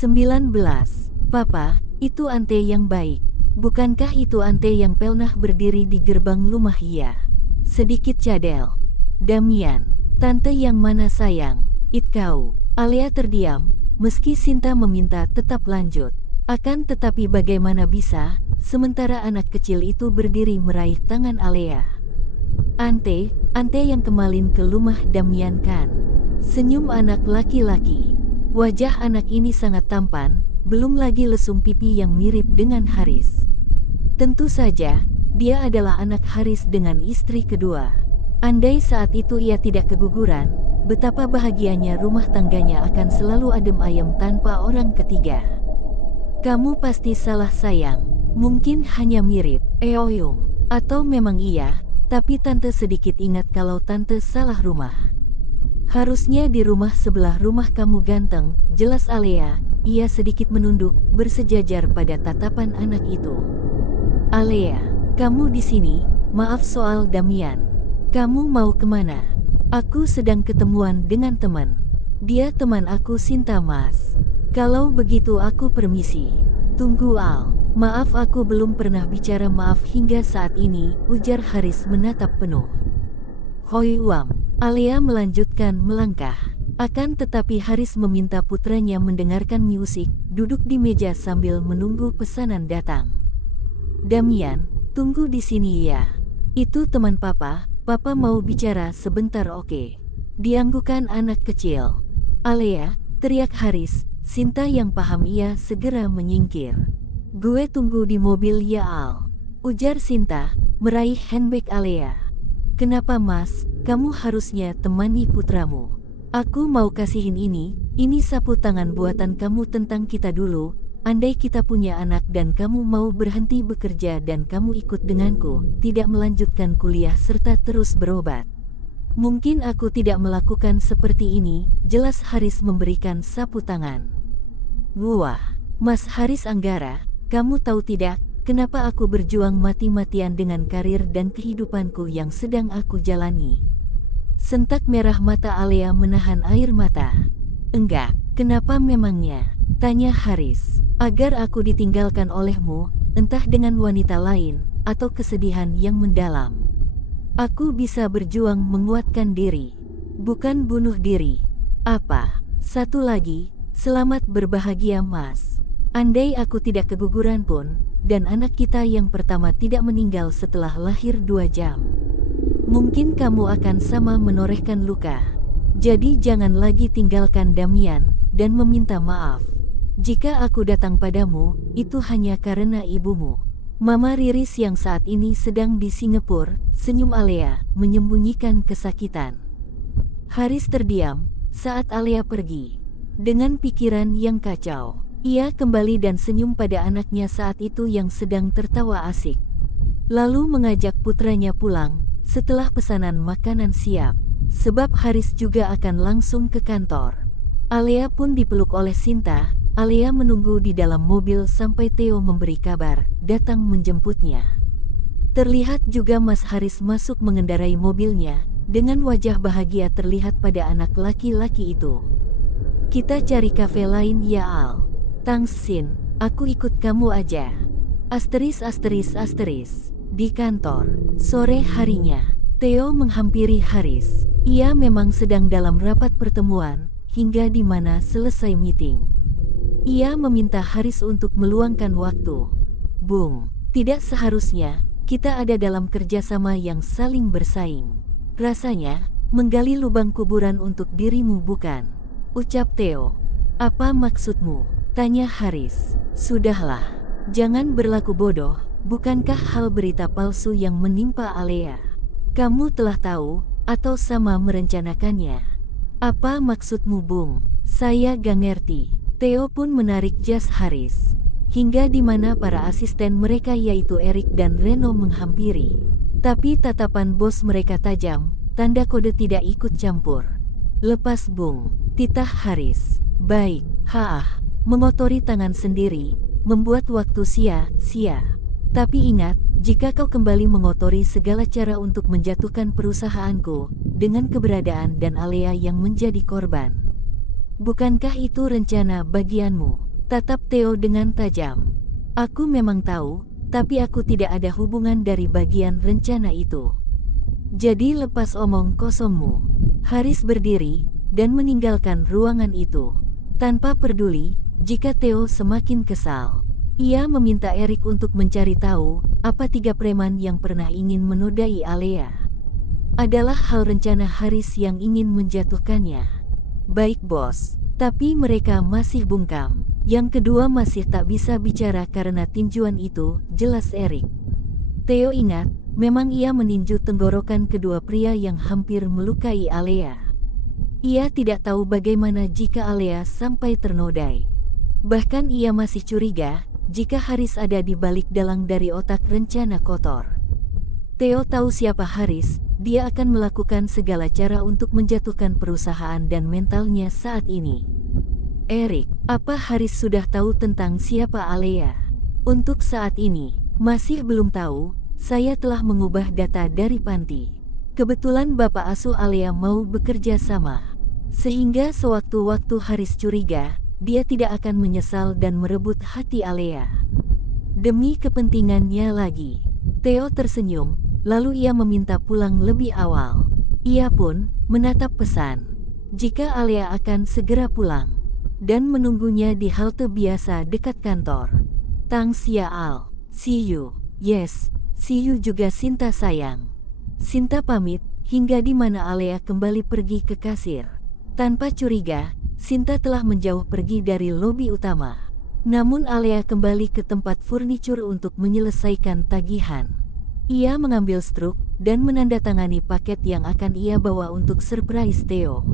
19. Papa, itu Ante yang baik. Bukankah itu Ante yang pernah berdiri di gerbang rumah? Iya. Sedikit cadel. Damian, tante yang mana sayang? Kau. Alea terdiam, meski Sinta meminta tetap lanjut. Akan tetapi bagaimana bisa, sementara anak kecil itu berdiri meraih tangan Alea. Ante yang kemarin ke rumah Damian kan? Senyum anak laki-laki. Wajah anak ini sangat tampan, belum lagi lesung pipi yang mirip dengan Haris. Tentu saja, dia adalah anak Haris dengan istri kedua. Andai saat itu ia tidak keguguran, betapa bahagianya rumah tangganya akan selalu adem ayem tanpa orang ketiga. Kamu pasti salah sayang, mungkin hanya mirip, Eoyung. Atau memang iya, tapi tante sedikit ingat kalau tante salah rumah. Harusnya di rumah sebelah rumah kamu ganteng, jelas Alea. Ia sedikit menunduk, bersejajar pada tatapan anak itu. Alea, kamu di sini, maaf soal Damian. Kamu mau kemana? Aku sedang ketemuan dengan teman. Dia teman aku Sinta Mas. Kalau begitu aku permisi. Tunggu Al. Maaf aku belum pernah bicara maaf hingga saat ini, ujar Haris menatap penuh. Hoi Wam. Alea melanjutkan melangkah. Akan tetapi Haris meminta putranya mendengarkan musik, duduk di meja sambil menunggu pesanan datang. Damian, tunggu di sini ya. Itu teman papa mau bicara sebentar oke? Dianggukan anak kecil. Alea, teriak Haris. Sinta yang paham ia segera menyingkir. Gue tunggu di mobil ya Al, ujar Sinta, meraih handbag Alea. Kenapa Mas, kamu harusnya temani putramu. Aku mau kasihin ini sapu tangan buatan kamu tentang kita dulu. Andai kita punya anak dan kamu mau berhenti bekerja dan kamu ikut denganku, tidak melanjutkan kuliah serta terus berobat. Mungkin aku tidak melakukan seperti ini, jelas Haris memberikan sapu tangan. Wah, Mas Haris Anggara, kamu tahu tidak? Kenapa aku berjuang mati-matian dengan karir dan kehidupanku yang sedang aku jalani? Sentak merah mata Alea menahan air mata. Enggak, kenapa memangnya? Tanya Haris. Agar aku ditinggalkan olehmu, entah dengan wanita lain, atau kesedihan yang mendalam. Aku bisa berjuang menguatkan diri, bukan bunuh diri. Apa? Satu lagi, selamat berbahagia Mas. Andai aku tidak keguguran pun, dan anak kita yang pertama tidak meninggal setelah lahir 2 jam. Mungkin kamu akan sama menorehkan luka. Jadi jangan lagi tinggalkan Damian, dan meminta maaf. Jika aku datang padamu, itu hanya karena ibumu. Mama Riris yang saat ini sedang di Singapura, senyum Alea, menyembunyikan kesakitan. Haris terdiam, saat Alea pergi. Dengan pikiran yang kacau. Ia kembali dan senyum pada anaknya saat itu yang sedang tertawa asik. Lalu mengajak putranya pulang, setelah pesanan makanan siap. Sebab Haris juga akan langsung ke kantor. Alea pun dipeluk oleh Sinta. Alea menunggu di dalam mobil sampai Theo memberi kabar, datang menjemputnya. Terlihat juga Mas Haris masuk mengendarai mobilnya, dengan wajah bahagia terlihat pada anak laki-laki itu. Kita cari kafe lain ya Al. Tangsin, aku ikut kamu aja. Asteris. Di kantor, sore harinya, Theo menghampiri Haris. Ia memang sedang dalam rapat pertemuan, hingga di mana selesai meeting. Ia meminta Haris untuk meluangkan waktu. Bung, tidak seharusnya, kita ada dalam kerjasama yang saling bersaing. Rasanya, menggali lubang kuburan untuk dirimu bukan? Ucap Theo. Apa maksudmu? Tanya Haris. Sudahlah, jangan berlaku bodoh, bukankah hal berita palsu yang menimpa Alea? Kamu telah tahu, atau sama merencanakannya? Apa maksudmu Bung? Saya gak ngerti. Theo pun menarik jas Haris. Hingga di mana para asisten mereka yaitu Erik dan Reno menghampiri. Tapi tatapan bos mereka tajam, tanda kode tidak ikut campur. Lepas Bung, titah Haris. Baik, mengotori tangan sendiri, membuat waktu sia-sia. Tapi ingat, jika kau kembali mengotori segala cara untuk menjatuhkan perusahaanku, dengan keberadaan dan Alea yang menjadi korban. Bukankah itu rencana bagianmu? tatap Theo dengan tajam. Aku memang tahu, tapi aku tidak ada hubungan dari bagian rencana itu. Jadi lepas omong kosongmu. Haris berdiri dan meninggalkan ruangan itu. Tanpa peduli jika Theo semakin kesal. Ia meminta Erik untuk mencari tahu apa 3 preman yang pernah ingin menodai Alea. Adalah hal rencana Haris yang ingin menjatuhkannya. Baik bos, tapi mereka masih bungkam. Yang kedua masih tak bisa bicara karena tinjuan itu, jelas Erik. Theo ingat, memang ia meninju tenggorokan kedua pria yang hampir melukai Alea. Ia tidak tahu bagaimana jika Alea sampai ternodai. Bahkan ia masih curiga jika Haris ada di balik dalang dari otak rencana kotor. Theo tahu siapa Haris, dia akan melakukan segala cara untuk menjatuhkan perusahaan dan mentalnya saat ini. Erik, apa Haris sudah tahu tentang siapa Alea? Untuk saat ini, masih belum tahu. Saya telah mengubah data dari panti. Kebetulan Bapak asuh Alea mau bekerja sama. Sehingga sewaktu-waktu Haris curiga, dia tidak akan menyesal dan merebut hati Alea. Demi kepentingannya lagi. Theo tersenyum, lalu ia meminta pulang lebih awal. Ia pun menatap pesan. Jika Alea akan segera pulang. Dan menunggunya di halte biasa dekat kantor. Thanks ya Al. See you. Yes. See you juga Sinta sayang. Sinta pamit, hingga di mana Alea kembali pergi ke kasir. Tanpa curiga, Sinta telah menjauh pergi dari lobi utama. Namun Alea kembali ke tempat furnitur untuk menyelesaikan tagihan. Ia mengambil struk dan menandatangani paket yang akan ia bawa untuk surprise Theo.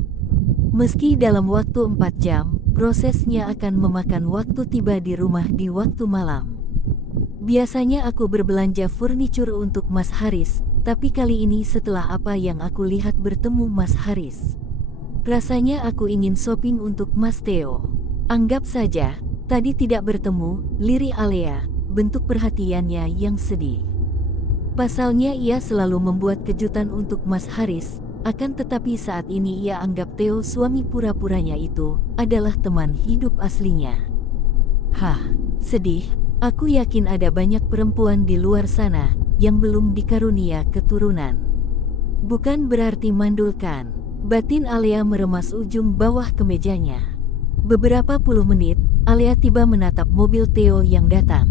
Meski dalam waktu 4 jam, prosesnya akan memakan waktu tiba di rumah di waktu malam. Biasanya aku berbelanja furnitur untuk Mas Haris, tapi kali ini setelah apa yang aku lihat bertemu Mas Haris. Rasanya aku ingin shopping untuk Mas Theo. Anggap saja, tadi tidak bertemu, lirih Alea, bentuk perhatiannya yang sedih. Pasalnya ia selalu membuat kejutan untuk Mas Haris, akan tetapi saat ini ia anggap Theo suami pura-puranya itu adalah teman hidup aslinya. Hah, sedih, aku yakin ada banyak perempuan di luar sana yang belum dikarunia keturunan. Bukan berarti mandulkan. Batin Alea meremas ujung bawah kemejanya. Beberapa puluh menit, Alea tiba menatap mobil Theo yang datang.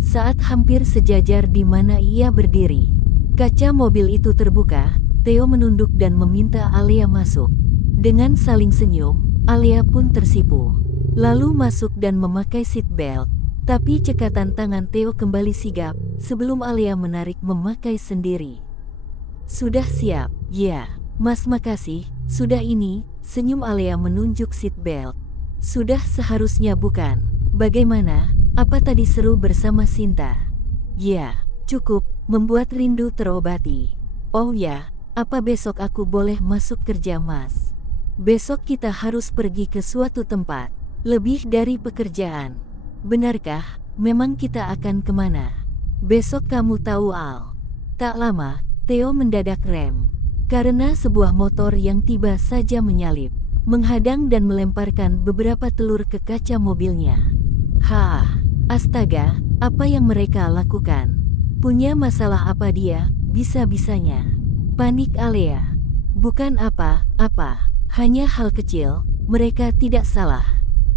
Saat hampir sejajar di mana ia berdiri. Kaca mobil itu terbuka, Theo menunduk dan meminta Alea masuk. Dengan saling senyum, Alea pun tersipu. Lalu masuk dan memakai seat belt. Tapi cekatan tangan Theo kembali sigap, sebelum Alea menarik memakai sendiri. Sudah siap, ya. Mas makasih, sudah ini, senyum Alea menunjuk seat belt. Sudah seharusnya bukan. Bagaimana, apa tadi seru bersama Sinta? Ya, cukup, membuat rindu terobati. Oh ya, apa besok aku boleh masuk kerja Mas? Besok kita harus pergi ke suatu tempat, lebih dari pekerjaan. Benarkah, memang kita akan kemana? Besok kamu tahu Al. Tak lama, Theo mendadak rem. Karena sebuah motor yang tiba saja menyalip, menghadang dan melemparkan beberapa telur ke kaca mobilnya. Hah, astaga, apa yang mereka lakukan? Punya masalah apa dia, bisa-bisanya? Panik Alea. Bukan apa-apa, hanya hal kecil, mereka tidak salah.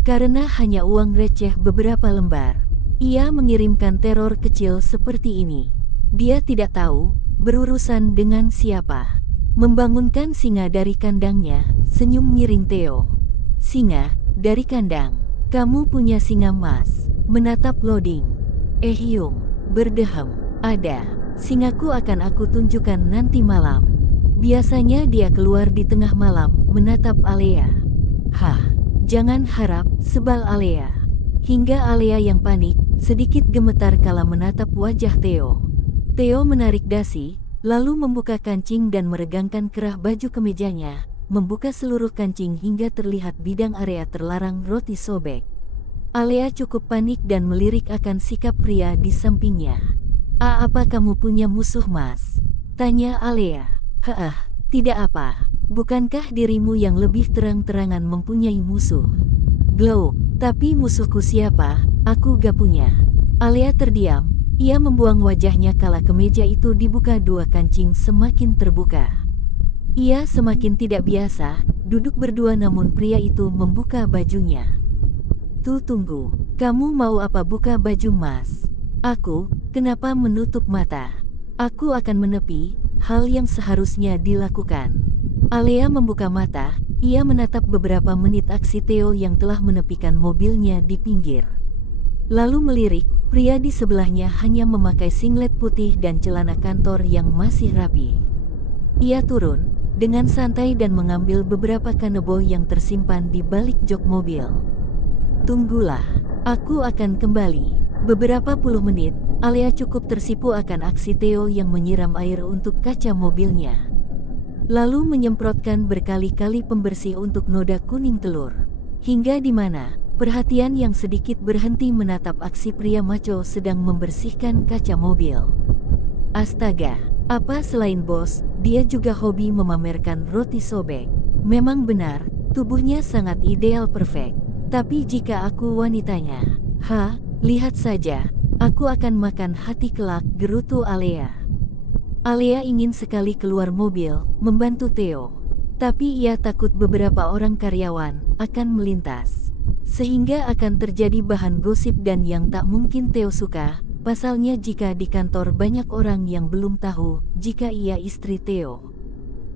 Karena hanya uang receh beberapa lembar. Ia mengirimkan teror kecil seperti ini. Dia tidak tahu, berurusan dengan siapa. Membangunkan singa dari kandangnya, senyum miring Theo. Singa, dari kandang. Kamu punya singa Mas. Menatap loading. Hyung, berdehem. Ada. Singaku akan aku tunjukkan nanti malam. Biasanya dia keluar di tengah malam, menatap Alea. Hah, jangan harap, sebal Alea. Hingga Alea yang panik, sedikit gemetar kala menatap wajah Theo. Theo menarik dasi, lalu membuka kancing dan meregangkan kerah baju kemejanya, membuka seluruh kancing hingga terlihat bidang area terlarang roti sobek. Alea cukup panik dan melirik akan sikap pria di sampingnya. Apa kamu punya musuh Mas? Tanya Alea. Tidak apa. Bukankah dirimu yang lebih terang-terangan mempunyai musuh? Glow, Tapi musuhku siapa? Aku gak punya. Alea terdiam. Ia membuang wajahnya kala kemeja itu dibuka dua kancing semakin terbuka. Ia semakin tidak biasa, duduk berdua namun pria itu membuka bajunya. Tuh tunggu, kamu mau apa buka baju mas? Aku, kenapa menutup mata? Aku akan menepi, hal yang seharusnya dilakukan. Alea membuka mata, ia menatap beberapa menit aksi Theo yang telah menepikan mobilnya di pinggir. Lalu melirik, pria di sebelahnya hanya memakai singlet putih dan celana kantor yang masih rapi. Ia turun, dengan santai dan mengambil beberapa kanebo yang tersimpan di balik jok mobil. Tunggulah, aku akan kembali. Beberapa puluh menit, Alea cukup tersipu akan aksi Theo yang menyiram air untuk kaca mobilnya. Lalu menyemprotkan berkali-kali pembersih untuk noda kuning telur. Hingga di mana perhatian yang sedikit berhenti menatap aksi pria maco sedang membersihkan kaca mobil. Astaga, apa selain bos, dia juga hobi memamerkan roti sobek. Memang benar, tubuhnya sangat ideal perfect. Tapi jika aku wanitanya, lihat saja, aku akan makan hati kelak, gerutu Alea. Alea ingin sekali keluar mobil, membantu Theo. Tapi ia takut beberapa orang karyawan akan melintas. Sehingga akan terjadi bahan gosip dan yang tak mungkin Theo suka, pasalnya jika di kantor banyak orang yang belum tahu jika ia istri Theo.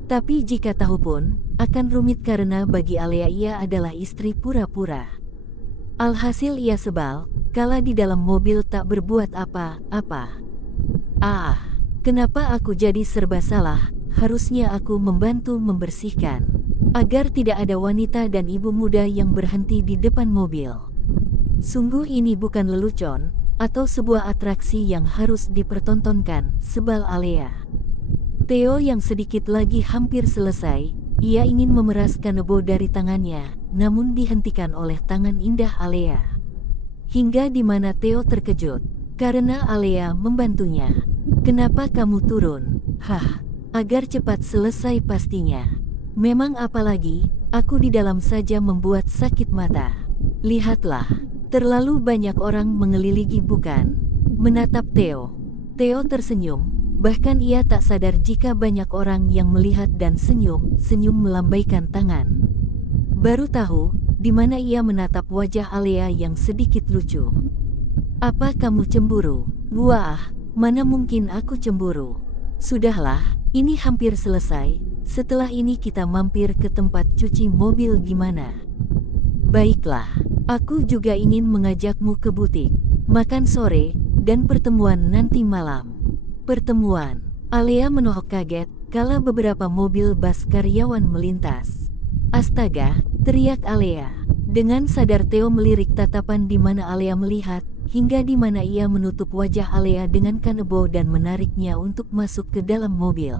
Tapi jika tahu pun, akan rumit karena bagi Alea ia adalah istri pura-pura. Alhasil ia sebal, kala di dalam mobil tak berbuat apa-apa. Kenapa aku jadi serba salah, harusnya aku membantu membersihkan. Agar tidak ada wanita dan ibu muda yang berhenti di depan mobil. Sungguh ini bukan lelucon, atau sebuah atraksi yang harus dipertontonkan, sebal Alea. Theo yang sedikit lagi hampir selesai, ia ingin memeras kanebo dari tangannya, namun dihentikan oleh tangan indah Alea. Hingga di mana Theo terkejut, karena Alea membantunya. Kenapa kamu turun? Agar cepat selesai pastinya. Memang apalagi, aku di dalam saja membuat sakit mata. Lihatlah, terlalu banyak orang mengelilingi bukan? Menatap Theo. Theo tersenyum, bahkan ia tak sadar jika banyak orang yang melihat dan senyum melambaikan tangan. Baru tahu, di mana ia menatap wajah Alea yang sedikit lucu. Apa kamu cemburu? Wah, mana mungkin aku cemburu. Sudahlah, ini hampir selesai. Setelah ini kita mampir ke tempat cuci mobil gimana? Baiklah, aku juga ingin mengajakmu ke butik, makan sore, dan pertemuan nanti malam. Pertemuan? Alea menohok kaget, kala beberapa mobil bas karyawan melintas. Astaga, teriak Alea. Dengan sadar Theo melirik tatapan di mana Alea melihat, hingga di mana ia menutup wajah Alea dengan kanebo dan menariknya untuk masuk ke dalam mobil.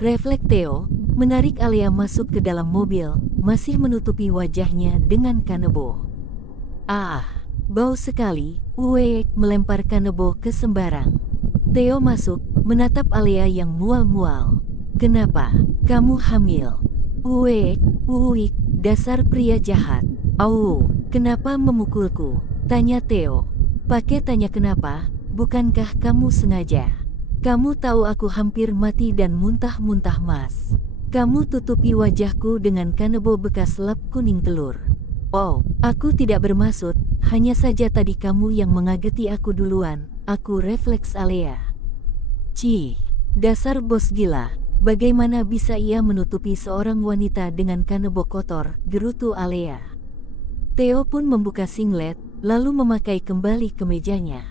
Refleks Theo, menarik Alea masuk ke dalam mobil, masih menutupi wajahnya dengan kanebo. Bau sekali, melempar kanebo ke sembarang. Theo masuk, menatap Alea yang mual-mual. Kenapa? Kamu hamil? Dasar pria jahat. Kenapa memukulku? Tanya Theo. Pakai tanya kenapa, bukankah kamu sengaja? Kamu tahu aku hampir mati dan muntah-muntah mas. Kamu tutupi wajahku dengan kanebo bekas lap kuning telur. Aku tidak bermaksud, hanya saja tadi kamu yang mengageti aku duluan. Aku refleks Alea. Dasar bos gila, bagaimana bisa ia menutupi seorang wanita dengan kanebo kotor, gerutu Alea. Theo pun membuka singlet, lalu memakai kembali kemejanya.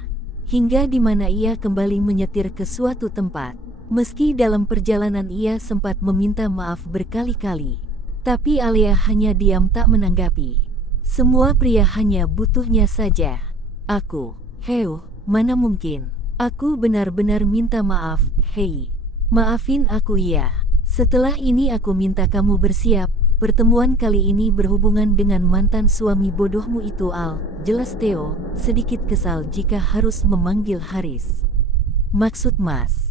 Hingga di mana ia kembali menyetir ke suatu tempat. Meski dalam perjalanan ia sempat meminta maaf berkali-kali. Tapi Alea hanya diam tak menanggapi. Semua pria hanya butuhnya saja. Mana mungkin. Aku benar-benar minta maaf, maafin aku ya. Setelah ini aku minta kamu bersiap. Pertemuan kali ini berhubungan dengan mantan suami bodohmu itu Al. Jelas Theo, sedikit kesal jika harus memanggil Haris. Maksud mas.